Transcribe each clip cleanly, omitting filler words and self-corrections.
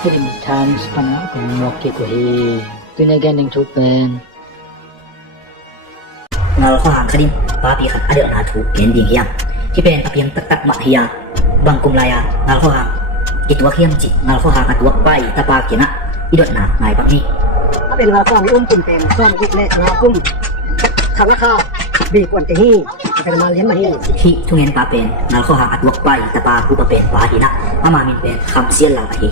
Hidden times pana kung mwaki ko hi. Tinagan ng chupen. Ngal ko hang kadin papi khat ada na thu ken ding hiam ki pen apiang tak tak ma hiya bang kum laya ngal ko hang itwa khiam chi ngal ko hang atwa pai tapa kina idot na ngai bang ni ถ้าเป็นเราความอุ้มปุ่นเป็นซ่อมยุคเละงากุ้มขับราคาบีกวนจะฮี่จะมาเลี้ยงมาฮี่ hi thungen pa pen ngal ko hang atwa pai tapa pu pa pen pa hina ama min pen kham sial la hi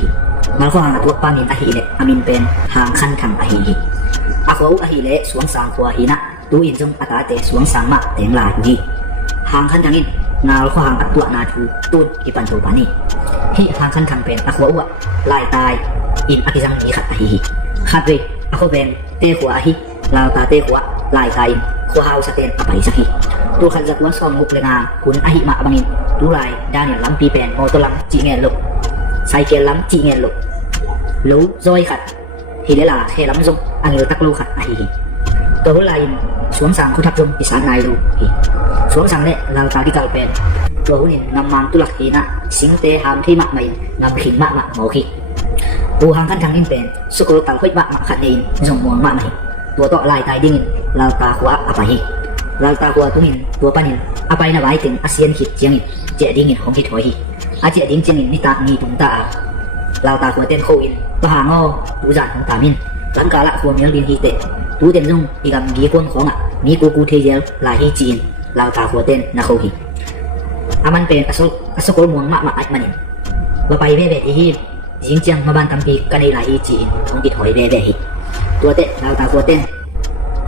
ngal ko hang atwa pa min a hi le amin pen hang khan kham a hi a ko a hi le suang sang khwa hina tu in jong ata te suang sang ma teng la ni hang khan thangin ngal ko hang atwa na thu tun ki pan tho pa ni hi hang khan thang pen a khwa wa lai tai in akizang ni khat a hi khat ve a ko pen te khwa hi lao ta te khwa lai tai khwa hau sa ten a pai sa hi tu khan zat wa song muk le na kun a hi ma bangin tu lai daniel lam pi pen mo to lam chi nge luk sai ke lam chi nge luk lu roi khat hi le la khe lam jong angil tak lu khat a hiตัวลายสวมสังคุทับจมอีสานนายดูสวมสังเนี่ยเราตาที่กาลเป็นตัวหุ่นนำมันตุลักทีนะสิงเตหามที่มากไม่นำขิงมากหมอขีปูหางขันทางอินเป็นสุกรตาค่อยมากขัดเองจงมองมากไม่ตัวต่อลายตายดิ้งเราตาขวาอภัยเราตาขวาตุ้งตัวปันอภัยนะไว้ถึงอาเซียนขิดเจียงเจดิ้งของขิดหอยอาเจดิ้งเจียงนี่ตามีตุงตาเราตาขวาเต้นโควินตัวหางอ้อดูจานของตามินหลังกาละขวาเมียงลินฮีเตตูเต็มจงอีกกับกี่คนของมีกูเทียลลายฮีจีนลาวตาหัวเต้นนักเขาฮีมันเป็นอสกลมวงมะอัดมันว่าไปเว่ฮียิงเจียงมาบ้านตั้งปีกันในลายฮีจีนของติดหอยเว่ฮีตัวเต้ลาวตาหัวเต้น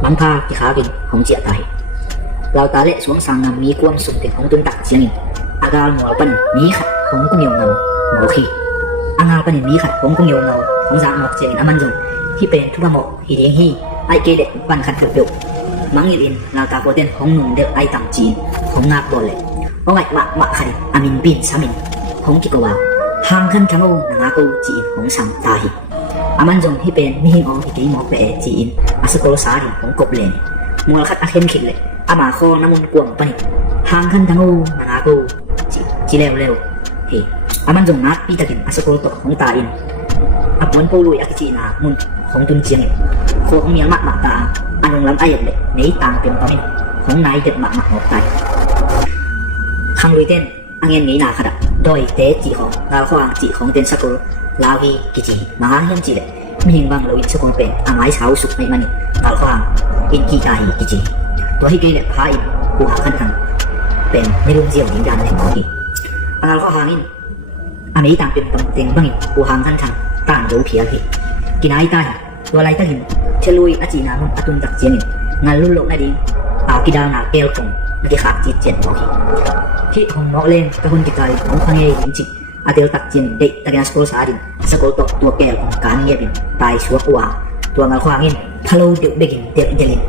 บางพาที่ขากินของเจียตายลาวตาเละสวงสังนำมีความสุขเต็มของตุนตักเจียงอากาศหมอปันมีขัดของกุ้งยงเงาหมอขี้อางาปันมีขัดของกุ้งยงเงาของจางหมอกเจียงมันจงที่เป็นทุกหมอกฮีเดียงฮีไอเกเด็กบันขัดเดือดมังยินเราตาโปเต้นของหนุ่มเด็กไอต่างจีนของงาบอลเลยเพราะไงมะขันอามินบินสามินของกิกวาห่างกันทั้งโอนางาโกจีนของสังตาหิอามันจงที่เป็นมิฮิงออีกีหมอกเปจีนอาสโกลสาหิของกบเลนมัวคัดอาเทนขิดเลยอามาโคน้ำมันกวงปนิห่างกันทั้งโอนางาโกจีเร็วเฮ้อามันจงนัดปีตะกินอาสโกลตกของตาอินอาบวนปูลุยอากิจีนามุนของตุนเจียงขวงเมียงมะตาอันลงลำไอ้เด็กในต่างเป็นตอมินของนายเด็กมะหมกตายขังลุยเต้นอังเงินนี้นาขดับโดยเตจีของลาวขวางจีของเต้นสกุลลาวฮีกิจีมาเฮียนจีเด็กมีหิงบางลุยสกุลเป็นอาไม้เช้าสุกในมันลาวขวางอินกีตาฮีกิจีตัวฮีกีเด็กพายผู้หาขันขันเป็นไม่รุ่งเจียวยิงดันแห่งหมอกีลาวขวางอินอันนี้ต่างเป็นตังเต็งบ้างผู้หางขันขันต่างรู้เพียงกินไอ้ใต้ตัวไรตั้งหินเชลุยอาจีนามุนอตุนตักเจียนงานลุ่นโลกนาดีอากิดานาเกลคงนาทีขาดจีเจียนหมอที่ของหมอเล่นกระหุ่นกิจการของพังเย่จริงๆอาเดลตักเจียนเด็กตะการสกุลสาดินสกุลตกตัวแก้วของการเงียบตายชัวกัวตัวงาควางินพะโลเด็กเบกินเด็กอินเดลิน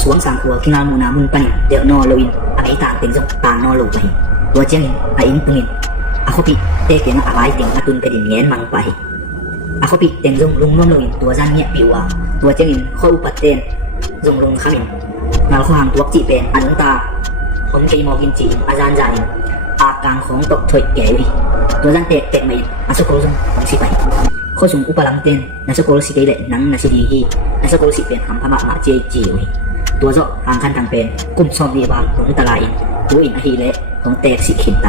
สวงสังขัวกินงานมูนามุนปันเด็กนอโลอินอันนี้ต่างเป็นจงต่างนอโลไปตัวเจียนไออินปุงินอาคบิเด็กยังอะไรเต็งอตุนไปดินเงี้ยมังไปอาเขาปิดเต็มจงลุงร่วมลงตัวจันเงียบปิวตัวเจงินข้ออุปเตนจงลงขามินงาขวางตัวจีเป็นอันตาผมตีมอกินจีอาจารย์จานินอากลางของตกถอยแก่วิตัวจันเตะไม่อาสกุลจงของสิไปข้อสูงอุปลังเตนนาสกุลสิเกเล่นังนาสิดีฮีนาสกุลสิเป็นหำพม่ามาเจจีวิตัวเจาะทางคันทางเป็นกุ้มซอมเบียบาลของตลาดตัวอินอหีเล่ของเตะสิขินไต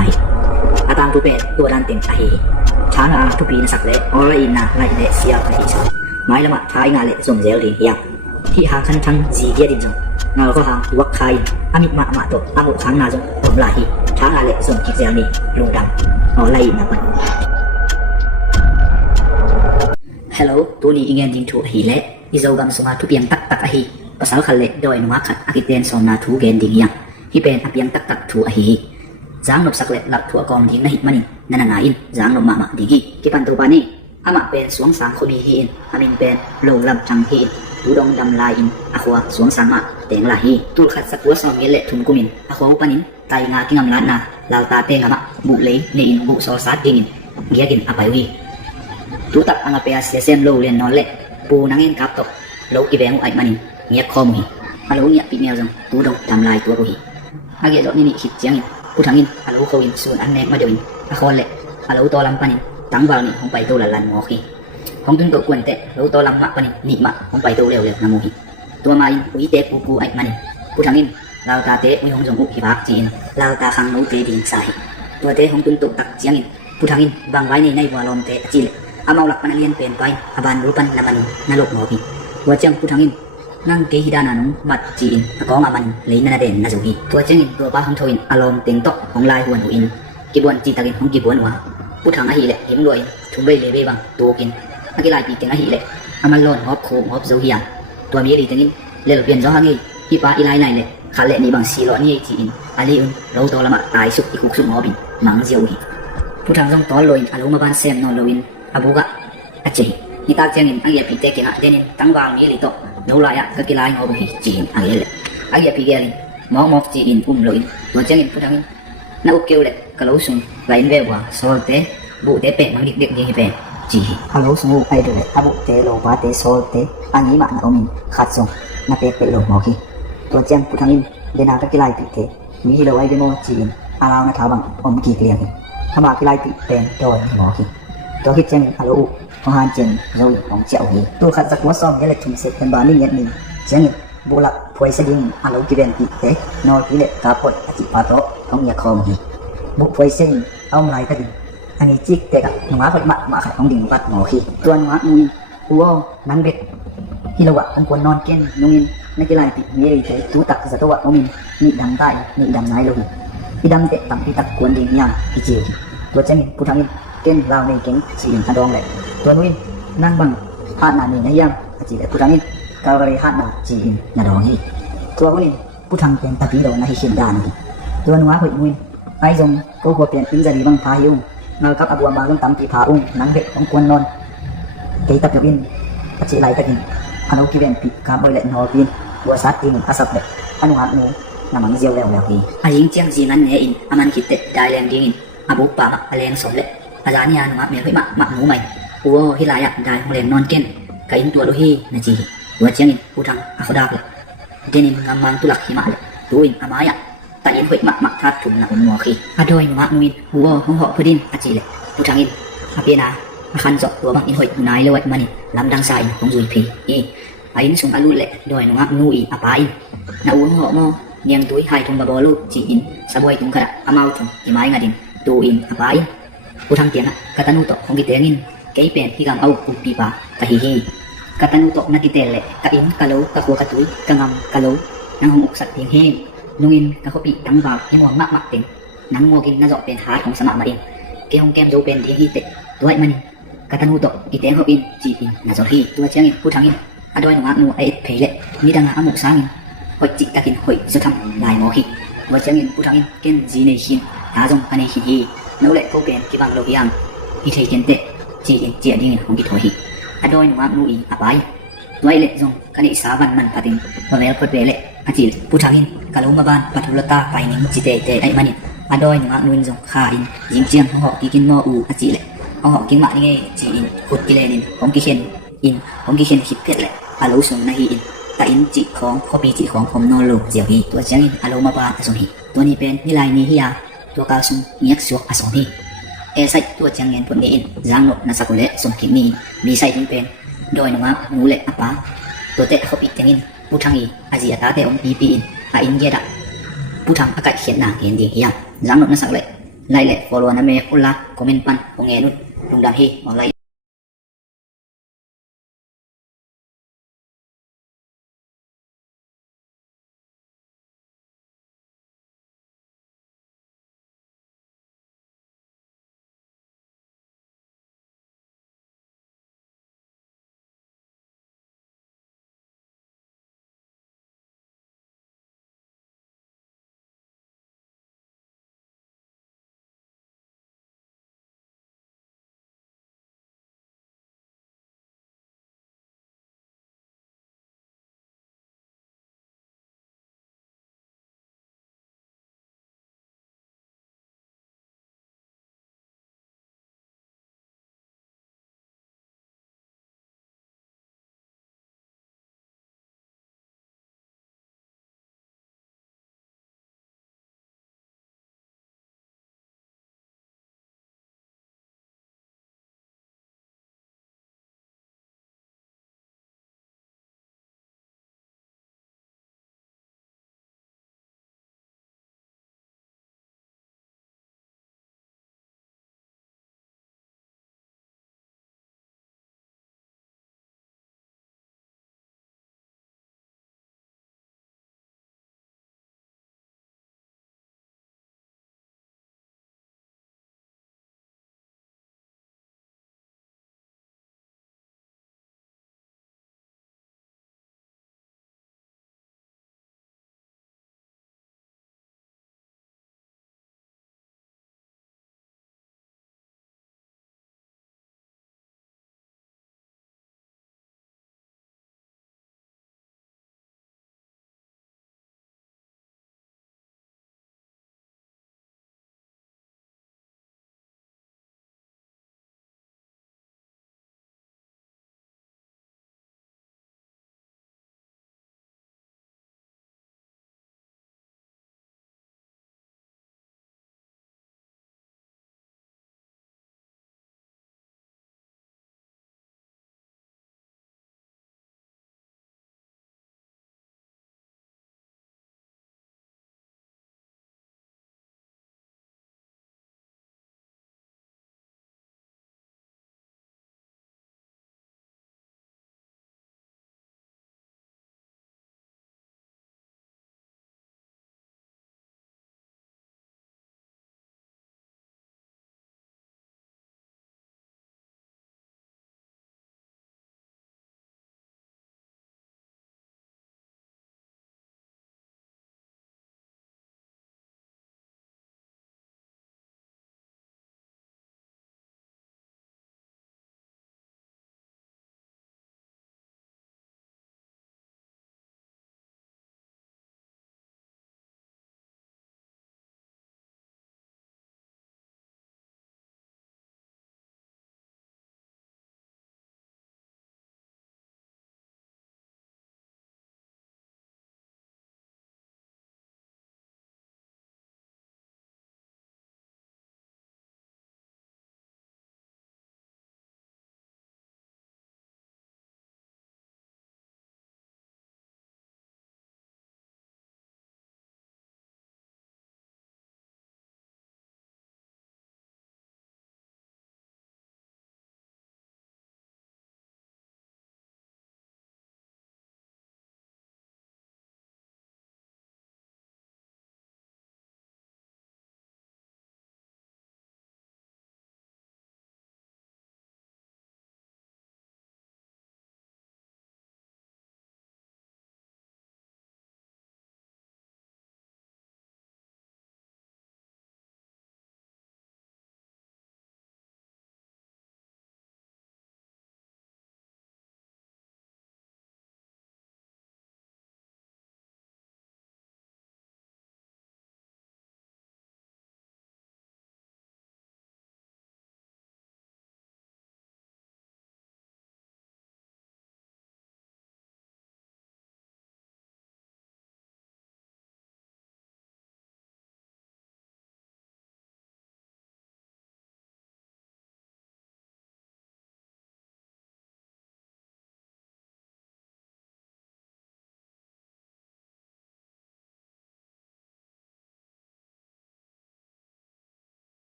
อาตามตัวเป็นตัวดันเต็งอหีช้างทุกปีนักสักเละอรอินนาไลเละเสียไปที่ชอบไม้ละมาท้ายงานเละส่งเซลล์ที่ยังที่หางคันทั้งสีเกียดินจงงานก็หางวักคายอามิมาตกอามุช้างนาจงผมลาฮีช้างงานเละส่งกิจเซลล์นี่ลงดำอรอินนาปันฮัลโหลตัวนี้inginยิงถูกฮีเละอิโซกัมสมาทุกยังตักอหีภาษาคันเละโดยนักขัดอากิเตนสอนนาถูกเกณฑ์ดิ่งยังที่เป็นอภิยังตักถูกอหีจางนบสักเล็หลับถั่วกองทิ้งในหิมันนั่นน่ะอินจางนบมาดีกีกิปันตัวปานี่อามาเป็นสวงสางคนดีหินอามินเป็นโลลำจังหินดูดงดำลายอินอาขวาสวงสางมาเต็งลาฮีตูขัดสักวัวสองเงี้ยเละทุนกุมินอาขวาอุปนินไตงากิงำล้านนาลาวตาเตงมาบุเลยในอินบุโซซัดดิงินเกียกินอภัยวีตูตักอังเปียเสียเซมโลเรียนนอนเละปูนังเงินกับตกโลกิเบงไอมันเงียบคอมุยฮัลโหลเงียบปีเมียวจงตูดงดำลายตัวกุยอาเกจนี่ขิดเจียงผู้ทางอินฮัลโหลเขาอินส่วนอันแนกมาเดินอาคอนเละฮัลโหลตัวลำปันอินต tăng vào này không phải tôi là lần mò khi không tin tôi quên tệ lâu tôi làm mạc này nị mạc không phải tôi đều là mù hi tôi mai quý tế cu anh này cu thằng in lao ta tế mới không dùng ụ thì bác chị lao ta khang nấu tế thì sai tôi tế không tin tôi tặc chiang in cu thằng in bằng vai này nay vào lòng tế chỉ mau lạc pan liên pen vai ban rupan là mình na lục mò hi tôi chiang cu thằng in năng kế hida nanu mặt chị có mà mình lấy na đèn na dù hi tôi chiang in tôi ba không thôi alom tiếng tọ không lai huần in kỳ buồn chỉ tặc in không kỳ buồn quá cu thằng ấy lệ hiếm đuổi chúng bây lệ bằng tô kin cái lại bị tiếng ấy lệ amal lon hop khổ hop dấu hiềnตัวมีดีจังเลยเปลี่ยนจ้างี้ที่ป้าอีไลน์ไหนเนี่ยขาเละนี่บางสีร้อนนี่จีนอันนี้เราตัวละมาตายสุดอีกุกสุดหมอบินหนังเจียวอีผู้ทำต้องต้อนลอยอารุมาบ้านเซมนอนลอยอาบุกะอาเจนี่ตาเจียงอันเดียปีเตกินะเดนินตั้งวางมีลิโตเราลายก็กีฬาหมอบินจีนอันนี้เลยอันเดียปีเกลิหมอจีนลอยตัวเจียงผู้ทำน่าอุกเกลเลยก็รู้สึกไหลเวว่าโซลเตบุเตเป็ดมันเด็กๆยังเป็นจีฮัลโหลสมุไอเดอร์อาบุเตโลบาเตโซลเตอันนี้มันเอามินขาดส่งนาเปเปโลหมอคีตัวเจียงผู้ทำอินเดนาก็กีฬาปีเตมีฮิโรไอเดโมจีนอาลาวนาทาบังอมกีเกลียงถ้ามากีฬาปีเป็นโดยหมอคีตัวคิดเจียงฮัลโหลของฮันเจียงโดยของเจ้าฮีตัวขัดสักหัวซ้อมยันเล็กถึงเสร็จเป็นบานี่ยันนี่เจียงบุลักพวยสดิงฮัลโหลกีเวนปีเตนอที่เล็กกาปดอจิปาโตของยาคอมฮีบุพวยสดิงเอาไลก็ดีอันนี้จิกเตะกับหนูมาคนมาขายของดิ่งวัดหมอคีตัวหนูมานุ่นวัวนังเบ็ดที่เราอะควรนอนเก้นนุ่งนักกีฬาติดมีอะไรใช้ตู้ตักสัตว์นุ่งนี่ดำใต้นี่ดำไหนเลยที่ดำเตะต่ำที่ตักควรดีเนี่ยที่เจียวตัวเจมินผู้ทำนี่เก้นเราในเก่งสีดำดองเลยตัวนุ่นนั่งบังพาดหนานี่นะยังจีเลยผู้ทำนี่เราเลยพาดหนาจีนนาดองนี่ตัวนุ่นผู้ทำเป็นตะปีโดนนะให้เขียนดานตัวหนูมาหุ่นนุ่นไอ้จงก็ควรเปลี่ยนเป็นจะดีบังพายุเรากับอาบัวมาต้องตำปีผาอุ้งนังเบ็ดของควรนอนเกยตักกับวินอาชีไรตะกินอนุกิเวนปีกาบอยเล็นหอวินบัวซัดตีนอาศับเล็อนุหักนูน้ำมันเจียวแล้วทีอายิงเจียงจีนั้นเนี่ยอินอามันคิดเตะได้แรงดิ้งอินอาบุปปะมาแรงสมเล็อาจารย์นี่อนุหักเมียเฮ้ยมาหมูใหม่อัวฮิลายะได้ของแรงนอนเก้นกับอินตัวดูฮีนะจีตัวเจียงอินผู้ทางอาฟดาเลยเดนินงามันตุลักหิมะเลยตัวอินอามายะแต่อินเฮ้ยมาทัดถุนนะหัวขี้อาโดยหนูหักนูอินหัวของhọพื้นดินอาจีเลยผู้ทางอินอาเปียนาขันจบตัวบางอินหอยนายเลยมันนี่ลำดังใส่ของจุยพีไอ้นี่ส่งอาลุเละโดยน้องนูอีอาปายน้าอ้วนหัวมอเนียงตุ้ยไฮทงบาบอลูจีอินสบายตุงกระอามาตุงอีไม้งาดินตูอินอาปายผู้ทำเตียงกตันุโตของกิเตงินเกยเป็นที่กำเอาปุปีปากะฮิฮิกตันุโตนักกิเตเละกะอินกะโลกะหัวกะตุ้ยกะงำกะโลนังหงอกสัตว์เพียงเฮงนุ่งอินกะขบิตั้งบ่าวให้มองมากเต็มนังมัวกินน่าจะเป็นหาของสมัครมาเองเกี่ยวแก้มโจเป็นที่ฮิเตตัวไอ้มันกตันุโตกิเตงเขาอินจีอินน่าจะฮีตัวเชียงอินผู้ทำอินอดอยหนูนูไอเพลเล่นี่ดังอาหมูสางินหอยจิตตะกินหอยสุดทำลายหมอขีวัชเงินผู้ทำอินเก่งจีในชินหาจงอันในชินฮีนู่เล่ก็เป็นที่บางโลกยังอีเทเจนเตจีอินเจียดิ้งของกิโตฮีอดอยหนูนูอีอาบายตัวเล่จงกันในสาบันมันปะติงมาเวลพดเวเล่อาจิลผู้ทำอินกะลุมาบานปัทุลตาไปนิงจิเตเตไอมันอดอยหนูนูจงขาอินยิงเจียงของhọกินมออูอาจิเล่ของhọกินหมานี่ไงจีอินขุดกิเลนินของกิเชนอินของกิเชนคิดเกิดเลยอาลูส่งนาฮีอินแต่อินจิของคอปีจิของผมนอนลงเจียวฮีตัวเจียงอินอาลูมาบาอสงฮีตัวนี้เป็นนิลายนีฮิยาตัวกาซุงเงียกสวกอสงฮีเอไซตัวเจียงเงินผลเอินจางโนนาสกุเลส่งคิมีมีไซถึงเป็นโดยนว่านูเละอปาตัวเตะคอปีเจียงอินผู้ทางอีอาจีอาตาเตองปีปีอินอาอินเยดะผู้ทำอากาศเขียนหนาเห็นดีฮิยาจางโนนาสกุเลไล่เละฟอลโลนาเมอุลละคอมเมนต์ปันของเงินุนลงดันฮีมาไล่